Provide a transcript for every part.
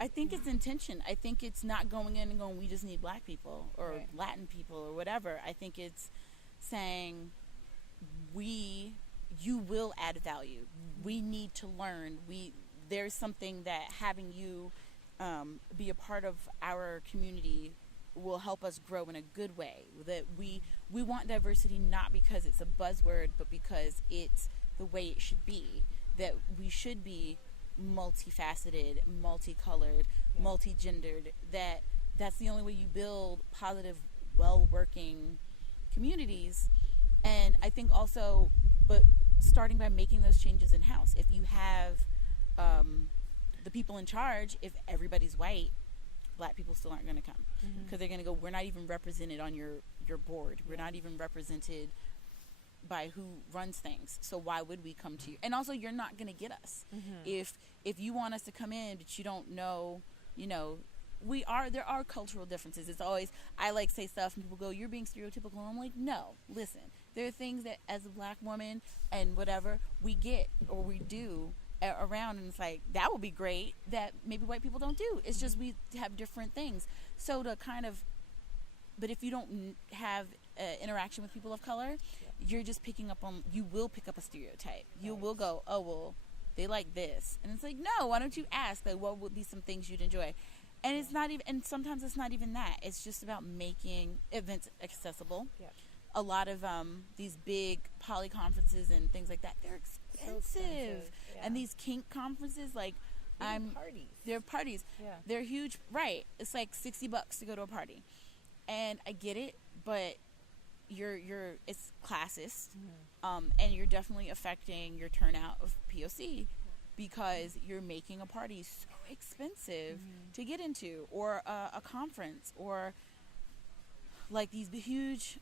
I think it's intention. I think it's not going in and going, we just need black people or Right. Latin people or whatever. I think it's saying, you will add value. We need to learn. There's something that having you be a part of our community will help us grow in a good way. That we want diversity not because it's a buzzword, but because it's the way it should be. That we should be multifaceted, multicolored, multi-gendered. That's the only way you build positive, well-working communities. And I think also, but starting by making those changes in house. If you have the people in charge, if everybody's white, black people still aren't going to come because they're going to go, we're not even represented on your board. We're not even represented by who runs things. So why would we come to you? And also, you're not going to get us. If you want us to come in, but you don't know, there are cultural differences. It's always, I say stuff and people go, you're being stereotypical. And I'm like, no, listen, there are things that as a black woman and whatever we get or we do around, and it's like, that would be great that maybe white people don't do. It's just we have different things. So to kind of, but if you don't have interaction with people of color, you're just you will pick up a stereotype. You will go, oh, well, they like this. And it's like, no, why don't you ask, what would be some things you'd enjoy? And it's not even, and sometimes it's not even that. It's just about making events accessible. Yep. A lot of these big poly conferences and things like that, they're expensive. Yeah. And these kink conferences, parties. They're parties. Yeah. They're huge. Right. It's like $60 to go to a party. And I get it, but it's classist. And you're definitely affecting your turnout of POC because you're making a party so expensive to get into, or a conference, or these huge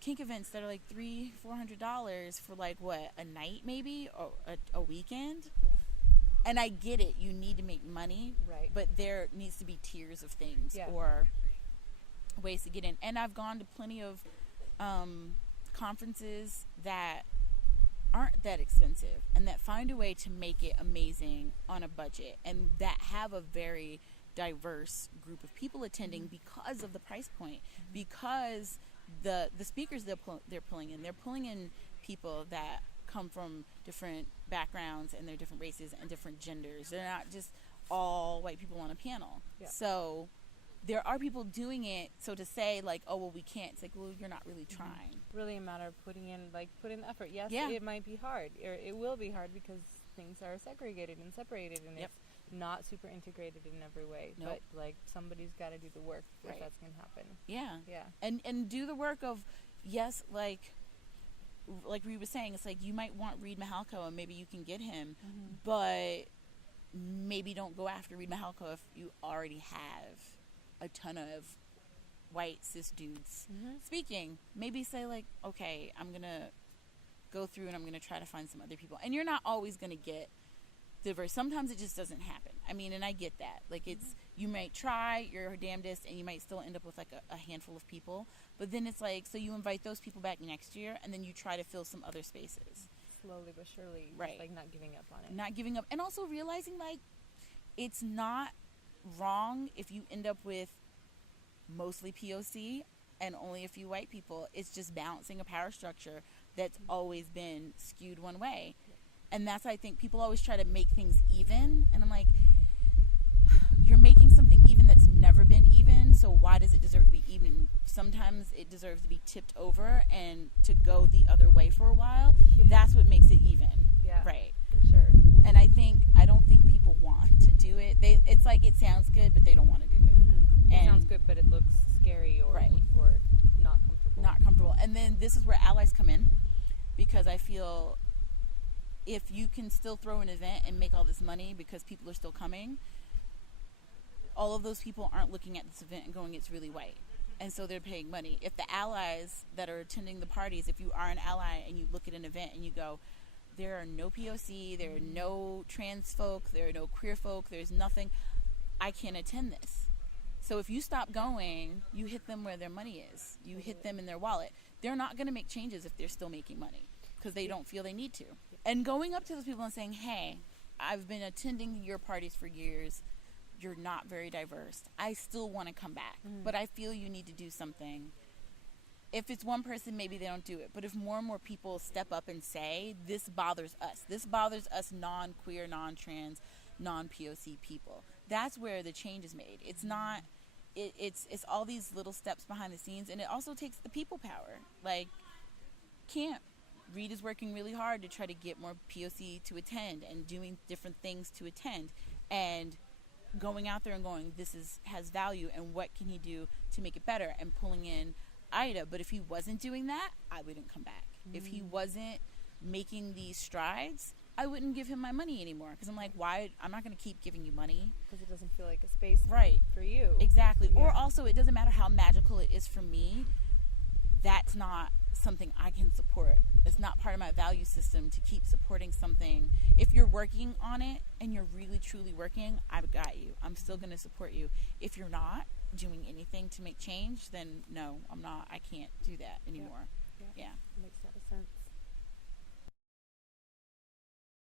kink events that are $300-$400 for a night maybe, or a weekend. And I get it, you need to make money, right? But there needs to be tiers of things, Yeah. or ways to get in. And I've gone to plenty of conferences that aren't that expensive and that find a way to make it amazing on a budget, and that have a very diverse group of people attending because of the price point, because the speakers they're pulling in people that come from different backgrounds, and they're different races and different genders. They're not just all white people on a panel. Yeah. So there are people doing it. So to say oh, well, we can't, it's well, you're not really trying. Really a matter of putting in effort. Yes, Yeah. It might be hard, or it will be hard because things are segregated and separated, and it's not super integrated in every way. Nope. But somebody's got to do the work if Right. that's going to happen. Yeah. Yeah. And do the work of, yes, like Reed was saying, it's you might want Reed Mahalko and maybe you can get him, but maybe don't go after Reed Mahalko if you already have a ton of white cis dudes speaking. Maybe say okay, I'm going to go through and I'm going to try to find some other people. And you're not always going to get diverse. Sometimes it just doesn't happen. I mean, and I get that. It's, you might try your damnedest and you might still end up with a handful of people. But then it's so you invite those people back next year and then you try to fill some other spaces. Slowly but surely. Right. Just, not giving up on it. Not giving up. And also realizing it's not wrong if you end up with mostly POC and only a few white people. It's just balancing a power structure that's always been skewed one way. And that's, I think, people always try to make things even. And I'm you're making something even that's never been even, so why does it deserve to be even? Sometimes it deserves to be tipped over and to go the other way for a while. Yeah. That's what makes it even. Yeah. Right. For sure. And I don't think people want to do it. It's it sounds good, but they don't want to do it. It sounds good, but it looks scary or not comfortable. Not comfortable. And then this is where allies come in, because I feel if you can still throw an event and make all this money because people are still coming, all of those people aren't looking at this event and going, it's really white. And so they're paying money. If the allies that are attending the parties, if you are an ally and you look at an event and you go, there are no POC, there are no trans folk, there are no queer folk, there's nothing, I can't attend this. So if you stop going, you hit them where their money is. You hit them in their wallet. They're not going to make changes if they're still making money because they don't feel they need to. And going up to those people and saying, hey, I've been attending your parties for years. you're not very diverse, I still want to come back. But I feel you need to do something. If it's one person, maybe they don't do it. But if more and more people step up and say, this bothers us non-queer, non-trans, non-POC people, that's where the change is made. It's not, it's all these little steps behind the scenes, and it also takes the people power. Like, camp. Reed is working really hard to try to get more POC to attend and doing different things to attend and going out there and going, has value, and what can he do to make it better, and pulling in Ida. But if he wasn't doing that, I wouldn't come back. If he wasn't making these strides, I wouldn't give him my money anymore, because I'm like, why? I'm not going to keep giving you money because it doesn't feel like a space for you. Exactly. Yeah. Or also, it doesn't matter how magical it is for me, that's not something I can support. It's not part of my value system to keep supporting something. If you're working on it and you're really truly working, I've got you. I'm still going to support you. If you're not doing anything to make change, then no, I'm not. I can't do that anymore. Yeah. Makes a lot of sense.